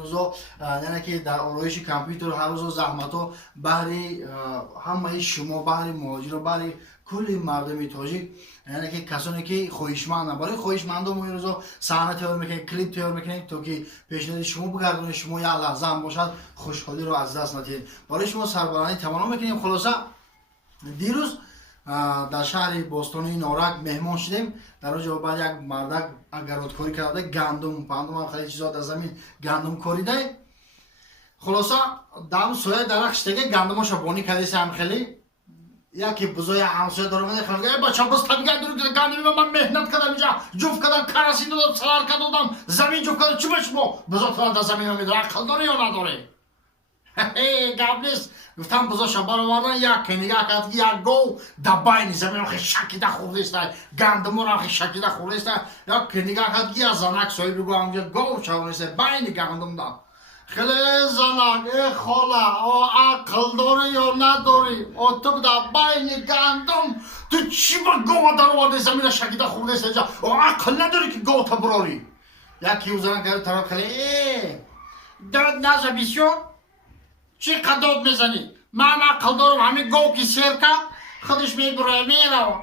روزا یعنی که در آرایش کامپیوتر هر روز زحمت‌ها بهری همه شما بهری مهاجر بهری کلی مردم تاجیک یعنی که کسانی که خواهشمندن برای خواهشمندان ما این روزا صحنه تیار میکنیم کلیپ تیار میکنیم تا که پیشنهاد شما بگردونید شما یک لحظه هم باشد خوشحالی رو از دست ندید برای شما سربلندی تمام میکنیم. خلاصه دیروز در شهر باستانی نارک مهمان شدیم. در اونجا بعد یک مردک گرودکاری کرده گندم پندم خیلی چیزا در زمین گندم کوریده. خلاصه دم سوی درخت دیگه گندماشو بونی کردیس هم خیلی یکی بزای همسایه داره میگه خلاصه ای بچا بس تبیگه درو که گندم من مهنت کردم اینجا جفت کردم کرسی دادم سرار کردم زمین جفت کردم چی بشمو بزا تو در زمین میداره عقل داره یا نداره؟ گپ نیست. گفتم بزا شبار آوردن یک نگاه کرد یک گو در بین زمین خیلی شکیده خورده است گندم رو خیلی شکیده خورده است یک نگاه کرد یک زنک صاحب بگو همونجا گو شورده است بین گندم دا خیلی زنک ای خاله او عقل داری یا نداری او تو در بین گندم تو چی با گو در آورده زمین شکیده خورده است اینجا او عقل نداری که گو تا براری یکی او زنک کرد طرف خیلی داد نزا بیشون چی قداد میزنی؟ من عقل دارم همین گو که سیر کرد خودش میبره میره